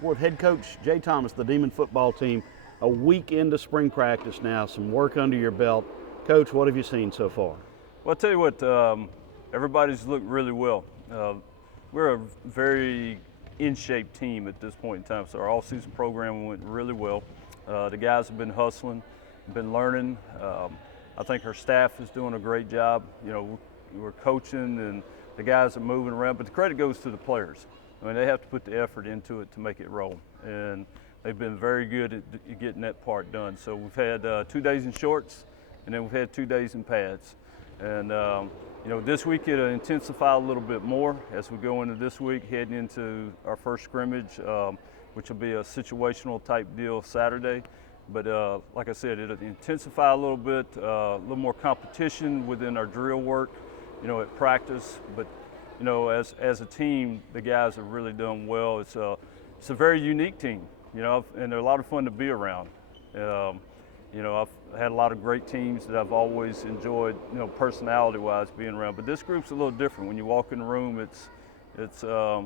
We're with head coach Jay Thomas, the Demon football team, a week into spring practice now, some work under your belt. Coach, what have you seen so far? Well, I'll tell you what, everybody's looked really well. We're a very in-shape team at this point in time, so our all-season program went really well. The guys have been hustling, been learning. I think our staff is doing a great job. You know, we're coaching and the guys are moving around, but the credit goes to the players. I mean, they have to put the effort into it to make it roll, and they've been very good at getting that part done. So we've had 2 days in shorts, and then we've had 2 days in pads. And you know, this week it'll intensify a little bit more as we go into this week, heading into our first scrimmage, which will be a situational type deal Saturday. But like I said, it'll intensify a little bit, a little more competition within our drill work, you know, at practice. But you know, as a team, the guys have really done well. It's a very unique team, you know, and they're a lot of fun to be around. You know, I've had a lot of great teams that I've always enjoyed, you know, personality-wise being around. But this group's a little different. When you walk in the room, it's a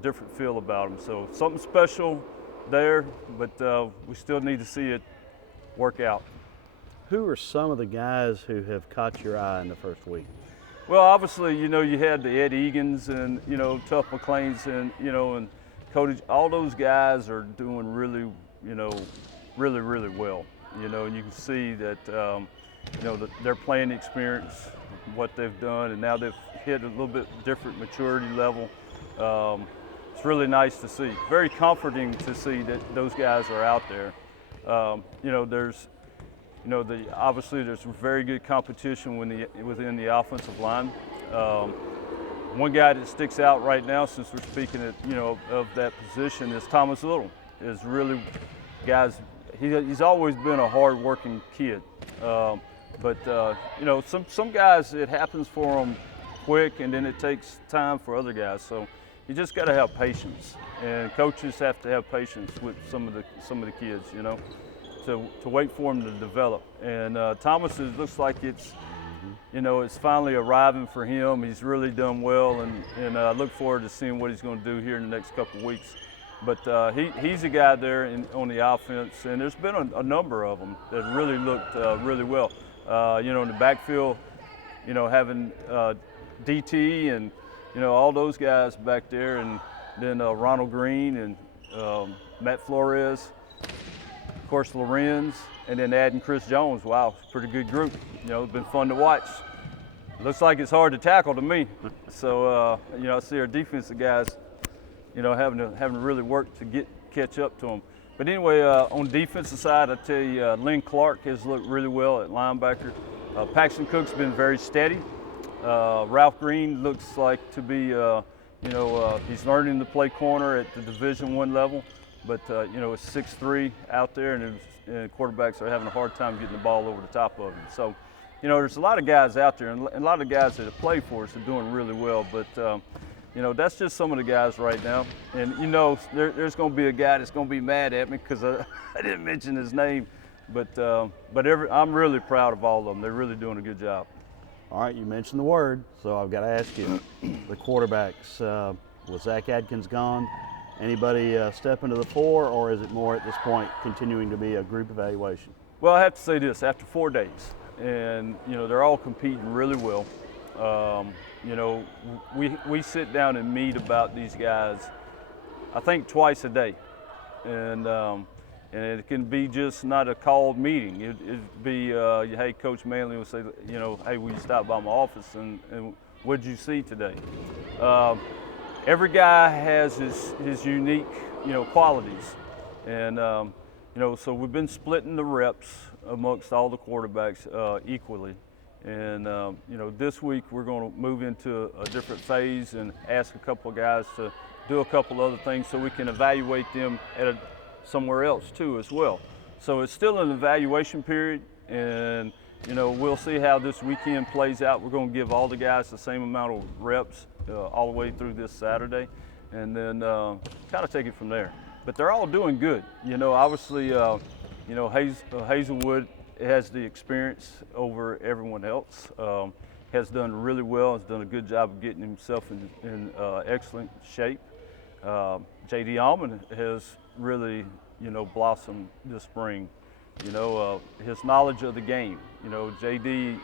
different feel about them. So something special there, but we still need to see it work out. Who are some of the guys who have caught your eye in the first week? Well, obviously, you know, you had the Ed Egans and, you know, Tuff McLean's and, you know, and Cody. All those guys are doing really, you know, really well. You know, and you can see that, you know, their playing experience, what they've done, and now they've hit a little bit different maturity level. It's really nice to see. Very comforting to see that those guys are out there. You know, obviously there's very good competition within the offensive line. One guy that sticks out right now, since we're speaking of that position, is Thomas Little. Is really, guys. He's always been a hard-working kid, but you know, some guys, it happens for them quick, and then it takes time for other guys. So you just got to have patience, and coaches have to have patience with some of the kids, you know, to wait for them to develop. And Thomas, it looks like it's, you know, it's finally arriving for him. He's really done well, and I look forward to seeing what he's going to do here in the next couple of weeks. But he's a guy there on the offense, and there's been a number of them that really looked really well. You know, in the backfield, you know, having DT and, you know, all those guys back there, and then Ronald Green and Matt Flores, of course Lorenz, and then adding Chris Jones. Wow, pretty good group. You know, it's been fun to watch. Looks like it's hard to tackle to me. So, you know, I see our defensive guys, you know, having to really work to catch up to them. But anyway, on the defensive side, I tell you, Lynn Clark has looked really well at linebacker. Paxton Cook's been very steady. Ralph Green looks like to be, you know, he's learning to play corner at the Division I level. But, you know, it's 6'3" out there, and quarterbacks are having a hard time getting the ball over the top of him. So, you know, there's a lot of guys out there, and a lot of guys that have played for us are doing really well. But, you know, that's just some of the guys right now. And, you know, there's going to be a guy that's going to be mad at me because I didn't mention his name. But I'm really proud of all of them. They're really doing a good job. All right, you mentioned the word, so I've got to ask you, the quarterbacks, was Zach Adkins gone? Anybody step into the fore, or is it more at this point continuing to be a group evaluation? Well, I have to say this, after 4 days, and, you know, they're all competing really well. You know, we sit down and meet about these guys, I think twice a day, and it can be just not a called meeting. It'd be, hey, Coach Manley will say, you know, hey, will you stop by my office and what'd you see today? Every guy has his unique, you know, qualities, and you know, so we've been splitting the reps amongst all the quarterbacks equally. And, you know, this week we're going to move into a different phase and ask a couple of guys to do a couple other things so we can evaluate them at somewhere else too as well. So it's still an evaluation period, and, you know, we'll see how this weekend plays out. We're going to give all the guys the same amount of reps all the way through this Saturday, and then kind of take it from there. But they're all doing good. You know, obviously, you know, Hazelwood has the experience over everyone else, has done really well, has done a good job of getting himself in excellent shape. J.D. Allman has really, blossomed this spring. His knowledge of the game. J.D.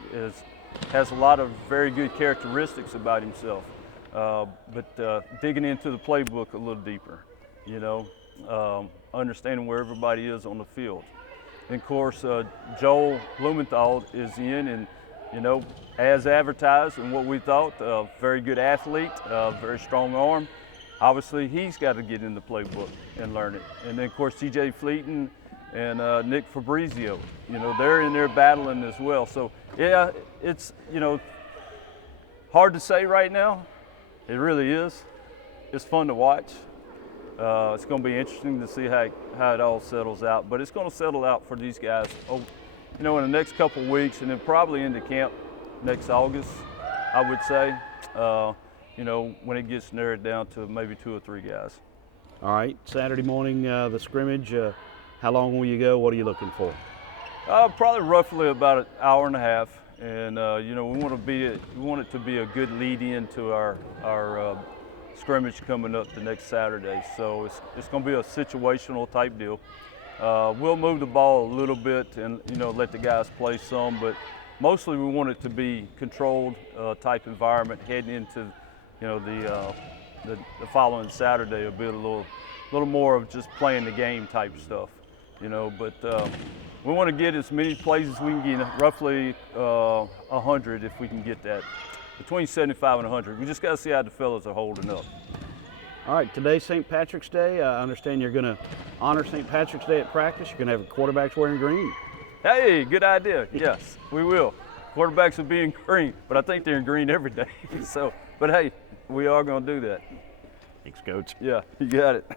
has a lot of very good characteristics about himself, but digging into the playbook a little deeper, understanding where everybody is on the field. And of course, Joel Blumenthal is in, and as advertised and what we thought, very good athlete, very strong arm. Obviously, he's got to get in the playbook and learn it. And then, of course, T.J. Fleeton and Nick Fabrizio, they're in there battling as well. So, yeah, it's, hard to say right now. It really is. It's fun to watch. It's going to be interesting to see how it all settles out. But it's going to settle out for these guys, in the next couple of weeks, and then probably into camp next August, I would say, when it gets narrowed down to maybe 2 or 3 guys. All right, Saturday morning, the scrimmage. How long will you go? What are you looking for? Probably roughly about an hour and a half, and we want it to be a good lead in to our scrimmage coming up the next Saturday. So it's going to be a situational type deal. We'll move the ball a little bit and let the guys play some, but mostly we want it to be controlled type environment heading into the following Saturday. It'll be a little more of just playing the game type stuff. But we want to get as many plays as we can get, roughly 100 if we can get that, between 75 and 100. We just got to see how the fellas are holding up. All right, today's St. Patrick's Day. I understand you're going to honor St. Patrick's Day at practice. You're going to have quarterbacks wearing green. Hey, good idea. Yes, we will. Quarterbacks will be in green, but I think they're in green every day. But hey, we are going to do that. Thanks, Coach. Yeah, you got it.